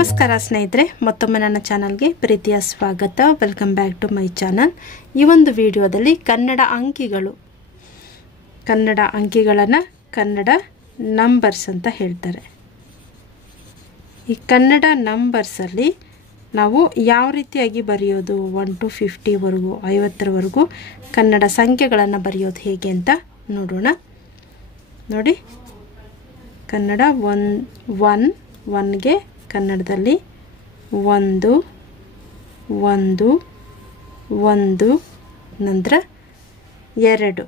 ನಮಸ್ಕಾರ ಸ್ನೇಹಿತರೆ, ಮತ್ತೊಮ್ಮೆ ನನ್ನ ಚಾನಲ್ಗೆ ಪ್ರೀತಿಯ ಸ್ವಾಗತ. Welcome back to my channel. ಈ ಒಂದು ವಿಡಿಯೋದಲ್ಲಿ ಕನ್ನಡ ಅಂಕಿಗಳನ್ನು ಕನ್ನಡ ನಂಬರ್ಸ್ ಅಂತ ಹೇಳ್ತಾರೆ. ಈ ಕನ್ನಡ ನಂಬರ್ಸಲ್ಲಿ ನಾವು ಯಾವ ರೀತಿಯಾಗಿ ಬರೆಯೋದು, 1 to 50ವರೆಗೂ 50ರವರೆಗೂ ಕನ್ನಡ ಸಂಖ್ಯೆಗಳನ್ನು ಬರೆಯೋದು ಹೇಗೆ ಅಂತ ನೋಡೋಣ. ನೋಡಿ, ಕನ್ನಡ 1ಗೆ ಕನ್ನಡದಲ್ಲಿ 1 1 1, ನಂತರ 2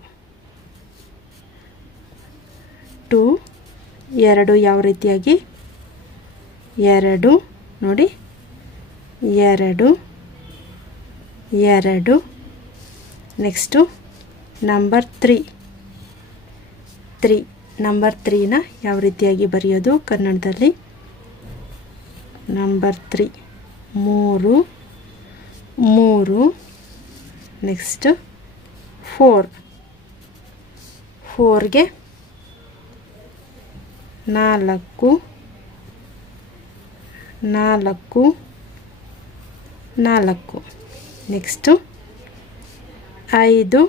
2 ಯಾವ ರೀತಿಯಾಗಿ 2 ನೋಡಿ, 2 2. ನೆಕ್ಸ್ಟು ನಂಬರ್ 3 ನಂಬರ್ 3ನ ಯಾವ ರೀತಿಯಾಗಿ ಬರೆಯೋದು ಕನ್ನಡದಲ್ಲಿ, ನಂಬರ್ 3 3. ನೆಕ್ಸ್ಟ್ 4ಗೆ 4 4. ನೆಕ್ಸ್ಟು 5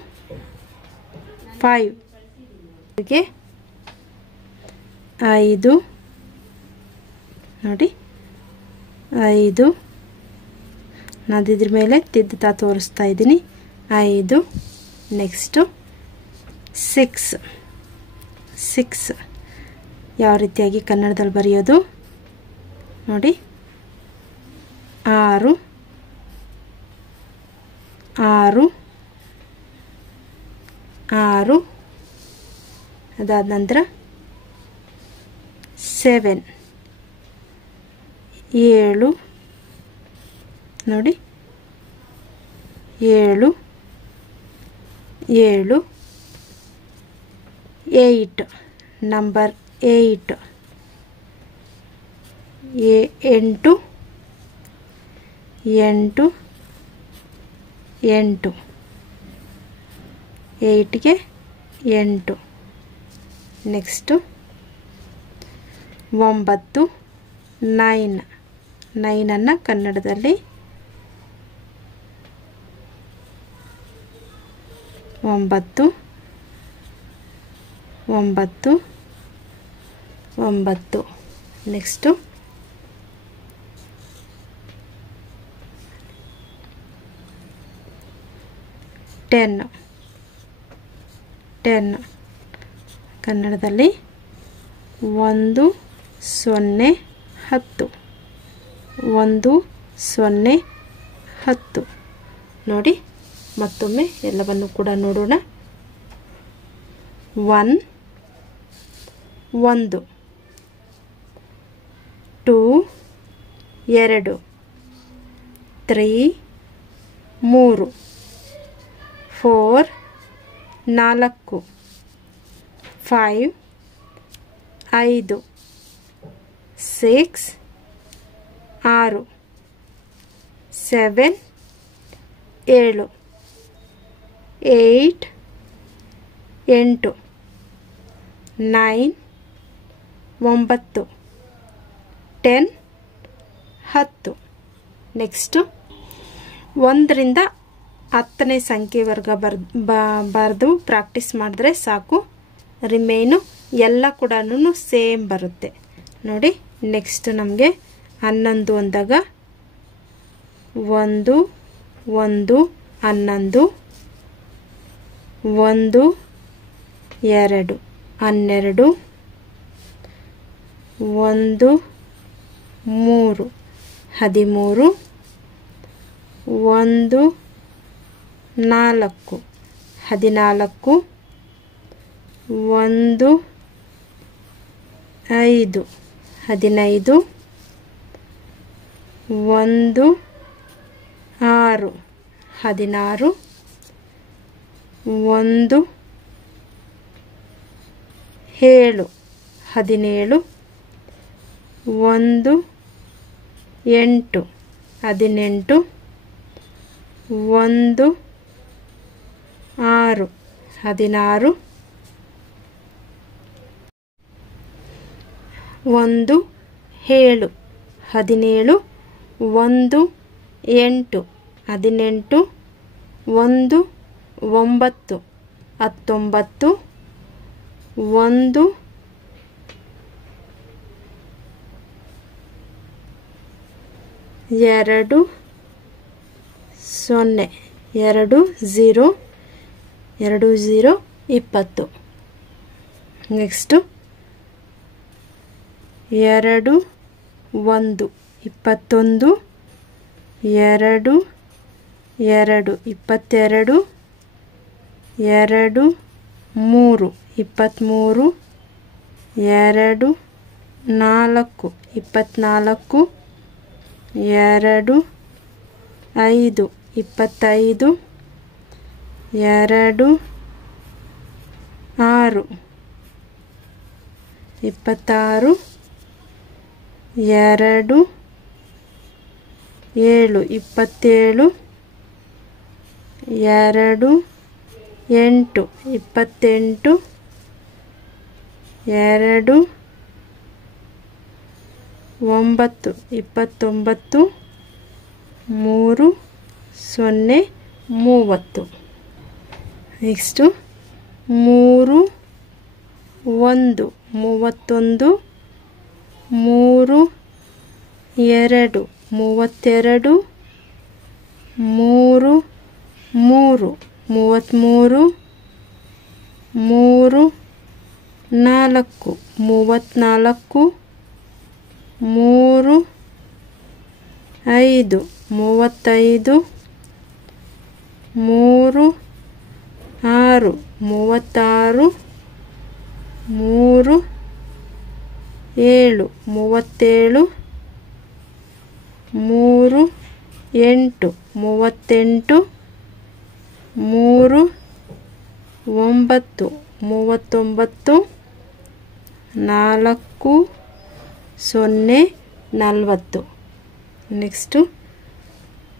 5ಗೆ 5 ನೋಡಿ, 5 ನಾನು ಇದ್ರ ಮೇಲೆ ತಿದ್ದುತ್ತಾ ತೋರಿಸ್ತಾ ಇದ್ದೀನಿ, 5. ನೆಕ್ಸ್ಟು 6 ಯಾವ ರೀತಿಯಾಗಿ ಕನ್ನಡದಲ್ಲಿ ಬರೆಯೋದು ನೋಡಿ, 6 6. ಅದಾದ ನಂತರ 7 ನೋಡಿ, 7 8 ನಂಬರ್ 8 8 8ಗೆ 8. ನೆಕ್ಸ್ಟು 9 9 ಕನ್ನಡದಲ್ಲಿ 9 9 9. ನೆಕ್ಸ್ಟು 10 ಕನ್ನಡದಲ್ಲಿ 1 0 10 1 0 10. ನೋಡಿ, ಮತ್ತೊಮ್ಮೆ ಎಲ್ಲವನ್ನು ಕೂಡ ನೋಡೋಣ. 1 1 2 2 3 3 4 4 5 5 6 6 7 7 8 8 9 9 10 10. ನೆಕ್ಸ್ಟು 1ರಿಂದ 10ನೇ ಸಂಖ್ಯೆವರೆಗೆ ಬರೆದು ಪ್ರಾಕ್ಟೀಸ್ ಮಾಡಿದ್ರೆ ಸಾಕು, ರಿಮೈನು ಎಲ್ಲ ಕೂಡ ಸೇಮ್ ಬರುತ್ತೆ ನೋಡಿ. ನೆಕ್ಸ್ಟ್ ನಮಗೆ 11 ಅಂದಾಗ 1 1 11 1 2 12 1 3 13 1 4 14 1 5 15 1 6 16 1 7 17 1 8 18 1 6 16 1 7 17 1 8 18 1 9 19 1 2 0 2 0 2 0 20 ನೆಕ್ಸ್ಟ್ 2 1 21 2 2 22 2 3 23 2 4 24 2 5 25 2 6 26 2 7 27 2 8 28 2 9 29 3 0 30 ನೆಕ್ಸ್ಟ್ 3 1 31 3 2 32 3 3 33 3 4 34 3 5 35 3 6 36 3 7 37 3 8 38 3 9 39 4 0 40 ನೆಕ್ಸ್ಟು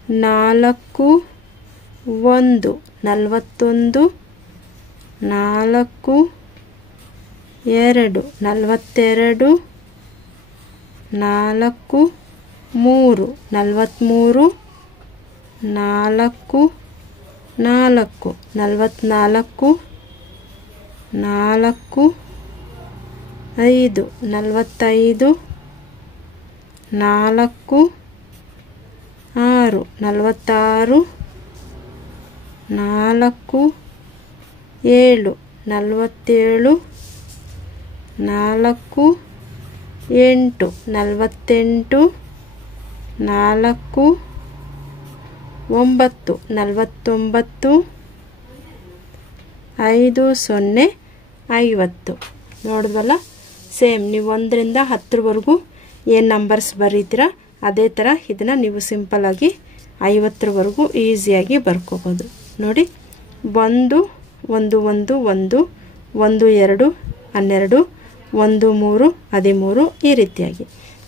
4 1 41 4 2 42 4 3 43 4 4 44 4 5 45 4 6 46 4 7 47 4 8 48 4 9 49 5 0 50 ನೋಡಿದ್ವಲ್ಲ. ಸೇಮ್ ನೀವು 1ರಿಂದ 10ರವರೆಗೂ ಏನು ನಂಬರ್ಸ್ ಬರೀತೀರಾ ಅದೇ ಥರ ಇದನ್ನು ನೀವು ಸಿಂಪಲ್ಲಾಗಿ 50ರವರೆಗೂ ಈಸಿಯಾಗಿ ಬರ್ಕೋಬೋದು. ನೋಡಿ 1 1 1 1 1 2 12 1 3 13 ಈ ರೀತಿಯಾಗಿ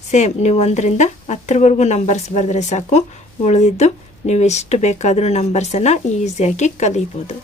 ಸೇಮ್ ನೀವು 1ರಿಂದ 10ರವರೆಗೂ ನಂಬರ್ಸ್ ಬರೆದ್ರೆ ಸಾಕು. ಉಳಿದಿದ್ದು ನೀವು ಎಷ್ಟು ಬೇಕಾದರೂ ನಂಬರ್ಸನ್ನು ಈಸಿಯಾಗಿ ಕಲಿಬೋದು.